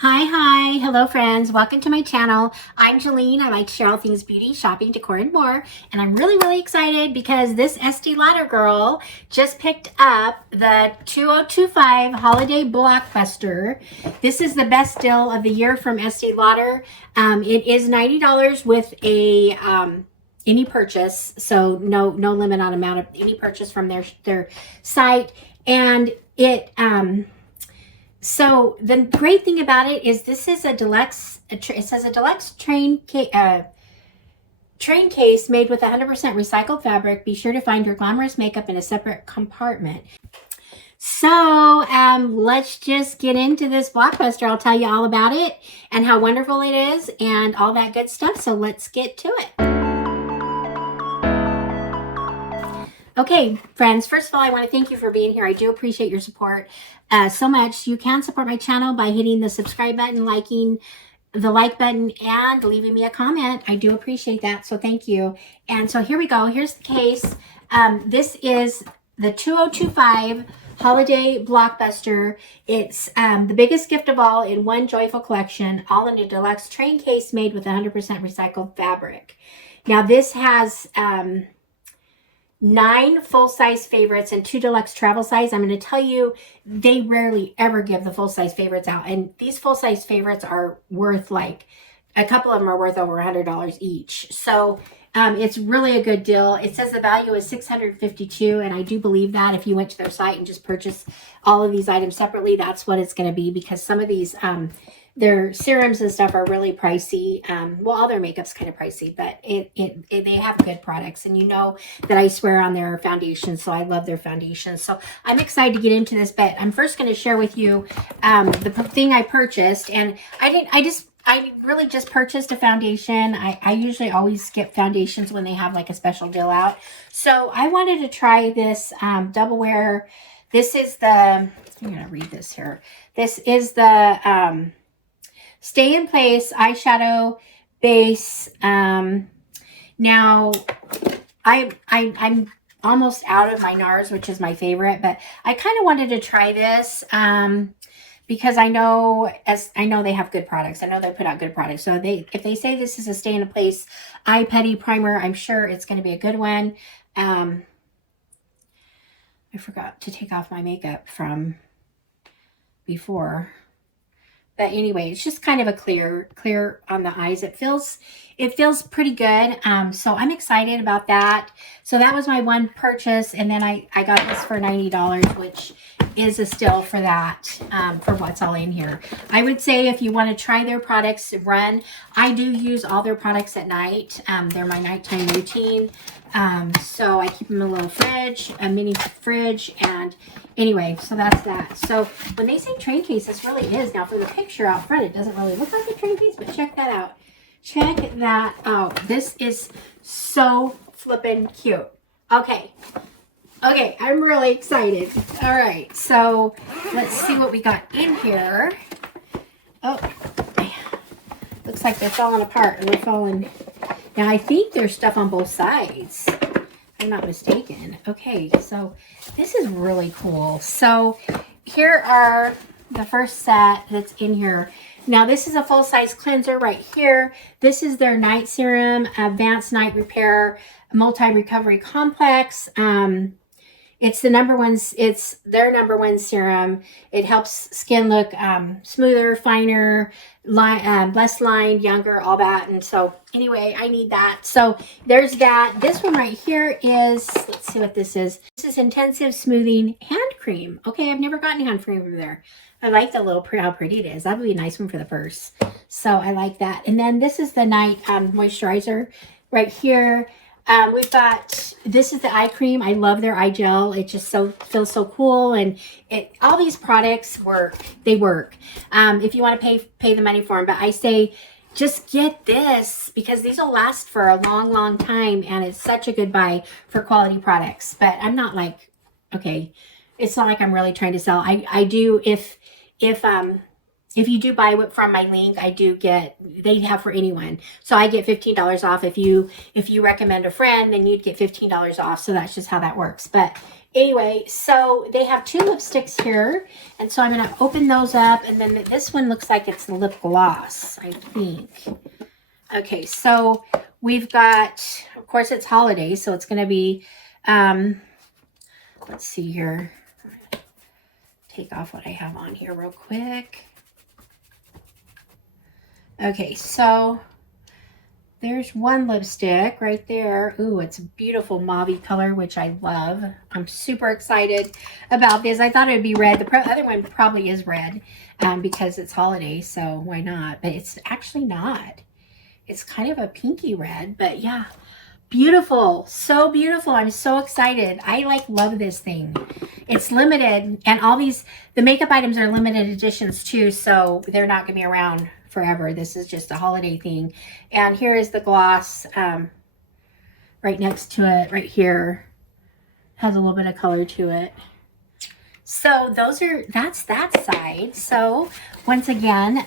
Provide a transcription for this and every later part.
Hi, hello friends, welcome to my channel. I'm Jolene. I like to share all things beauty, shopping, decor, and more. And I'm really excited because this Estee Lauder girl just picked up the 2025 Holiday Blockbuster. This is the best deal of the year from Estee Lauder. It is $90 with a any purchase, so no limit on amount of any purchase from their site. And so the great thing about it is this is a deluxe, it says a deluxe train case made with 100% recycled fabric. Be sure to find your glamorous makeup in a separate compartment. So let's just get into this Blockbuster. I'll tell you all about it and how wonderful it is and all that good stuff. So let's get to it. Okay, friends, first of all, I want to thank you for being here. I do appreciate your support so much. You can support my channel by hitting the subscribe button, liking the like button, and leaving me a comment. I do appreciate that, so thank you. And so here we go. Here's the case. This is the 2025 Holiday Blockbuster. It's the biggest gift of all in one joyful collection, all in a deluxe train case made with 100% recycled fabric. Now, this has 9 full-size favorites and 2 deluxe travel size. I'm going to tell you, they rarely ever give the full-size favorites out. And these full-size favorites are worth, like, a couple of them are worth over $100 each. So it's really a good deal. It says the value is $652, and I do believe that. If you went to their site and just purchased all of these items separately, that's what it's going to be, because some of these their serums and stuff are really pricey. Well, all their makeup's kind of pricey, but they have good products. And you know that I swear on their foundations, so I love their foundations. So I'm excited to get into this, but I'm first going to share with you the thing I purchased. And I really just purchased a foundation. I usually always get foundations when they have like a special deal out. So I wanted to try this Double Wear. This is the, I'm going to read this here. This is the Stay in Place eyeshadow base. Now I'm almost out of my NARS, which is my favorite, but I kind of wanted to try this because I know they have good products. I know they put out good products. So if they say this is a Stay in Place eye putty primer, I'm sure it's going to be a good one. I forgot to take off my makeup from before. But anyway, it's just kind of a clear on the eyes. It feels pretty good. So I'm excited about that. So that was my one purchase. And then I got this for $90, which is a steal for that, for what's all in here. I would say if you want to try their products, run. I do use all their products at night. They're my nighttime routine. So I keep them in a little fridge, a mini fridge, and anyway, so that's that. So when they say train case, this really is. Now for the picture out front, it doesn't really look like a train case, but check that out. Check that out. This is so flippin' cute. Okay, I'm really excited. All right, so let's see what we got in here. Oh, looks like they're falling apart, and we're falling. Now, I think there's stuff on both sides. I'm not mistaken. Okay, so this is really cool. So here are the first set that's in here. Now, this is a full-size cleanser right here. This is their night serum, advanced night repair, multi-recovery complex. It's their number one serum. It helps skin look smoother, finer, less lined, younger, all that. And so anyway, I need that. So there's that. This one right here is, let's see what this is. This is Intensive Smoothing Hand Cream. Okay, I've never gotten hand cream over there. I like the little, how pretty it is. That would be a nice one for the purse. So I like that. And then this is the night moisturizer right here. We've got, this is the eye cream. I love their eye gel. It just feels so cool. And all these products work. They work. If you want to pay the money for them. But I say, just get this because these will last for a long time. And it's such a good buy for quality products. But I'm not like, okay, it's not like I'm really trying to sell. I do, if you do buy it from my link, I do get, they have for anyone. So I get $15 off. If you recommend a friend, then you'd get $15 off. So that's just how that works. But Anyway, so they have 2 lipsticks here, and so I'm going to open those up, and then this one looks like it's the lip gloss, I think. Okay, so we've got, of course, it's holiday, so it's going to be, let's see here. Take off what I have on here real quick. Okay, so there's one lipstick right there. Ooh, it's a beautiful mauve color, which I love. I'm super excited about this. I thought it would be red. The other one probably is red because it's holiday, so why not? But it's actually not. It's kind of a pinky red, but yeah, beautiful. So beautiful. I'm so excited. I love this thing. It's limited, and all these, the makeup items are limited editions too, so they're not going to be around forever. This is just a holiday thing. And here is the gloss right next to it, right here. Has a little bit of color to it. So that's that side. So once again,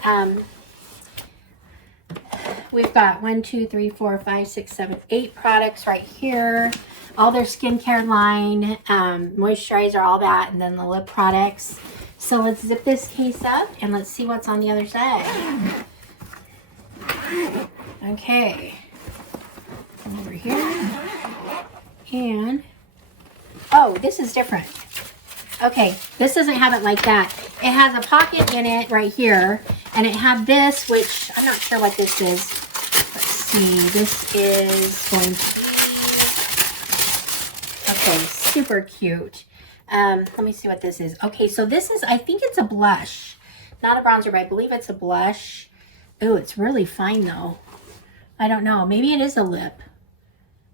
we've got 1, 2, 3, 4, 5, 6, 7, 8 products right here. All their skincare line, moisturizer, all that, and then the lip products. So let's zip this case up and let's see what's on the other side. Okay. Come over here. And, oh, this is different. Okay, this doesn't have it like that. It has a pocket in it right here. And it had this, which I'm not sure what this is. Let's see. This is going to be, okay, super cute. Let me see what this is. Okay, so this is, I think it's a blush. Not a bronzer, but I believe it's a blush. Oh, it's really fine though. I don't know. Maybe it is a lip.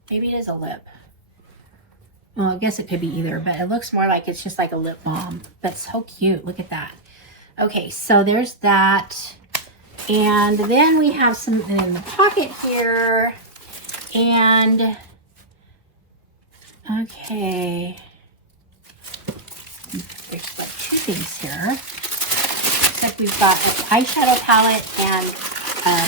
Maybe it is a lip. Well, I guess it could be either, but it looks more like it's just like a lip balm. That's so cute. Look at that. Okay, so there's that. And then we have some in the pocket here. And, okay. There's like 2 things here. Looks like we've got an eyeshadow palette and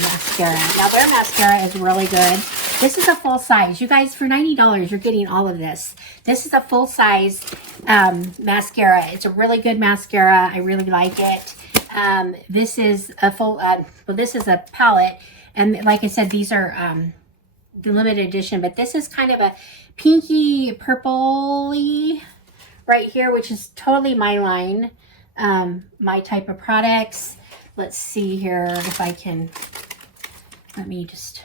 mascara. Now their mascara is really good. This is a full size. You guys, for $90, you're getting all of this. This is a full size mascara. It's a really good mascara. I really like it. This is a full, well, this is a palette. And like I said, these are the limited edition, but this is kind of a pinky purpley right here, which is totally my line, my type of products. Let's see here if I can, let me just,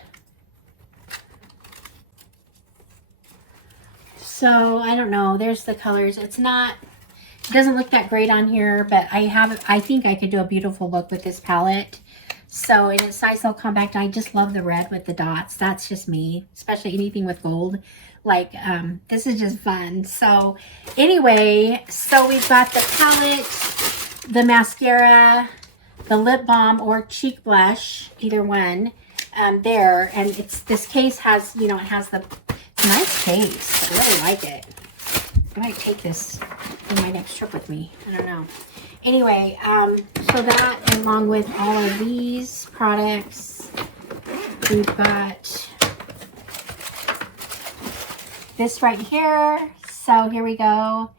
so I don't know, there's the colors. It's not, it doesn't look that great on here, but I think I could do a beautiful look with this palette. So, and it's nice little compact. I just love the red with the dots. That's just me, especially anything with gold. Like, this is just fun. So, anyway, so we've got the palette, the mascara, the lip balm or cheek blush, either one, there. And this case has, you know, it has it's a nice case. I really like it. I might take this in my next trip with me. I don't know. Anyway, so that along with all of these products, we've got this right here. So here we go.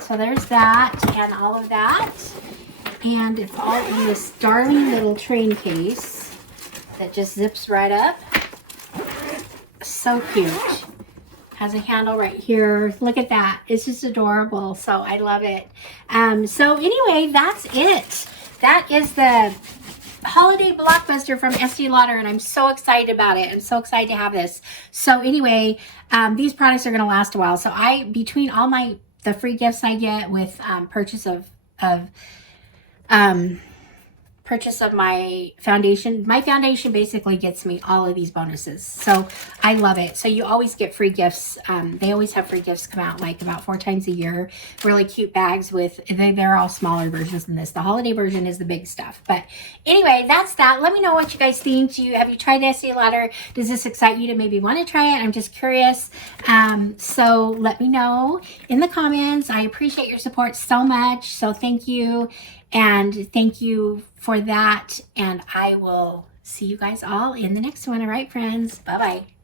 So there's that and all of that. And it's all in this darling little train case that just zips right up. So cute. Has a handle right here. Look at that. It's just adorable. So I love it. So anyway, that's it. That is the holiday blockbuster from Estee Lauder, and I'm so excited about it. I'm so excited to have this. So anyway, these products are going to last a while. So between all the free gifts I get with purchase of my foundation basically gets me all of these bonuses. So I love it. So you always get free gifts. They always have free gifts come out like about 4 times a year. Really cute bags with, they're all smaller versions than this. The holiday version is the big stuff. But anyway, that's that. Let me know what you guys think. Have you tried Estee Lauder? Does this excite you to maybe want to try it? I'm just curious. So let me know in the comments. I appreciate your support so much. So thank you. And thank you for that. And I will see you guys all in the next one. All right, friends. Bye-bye.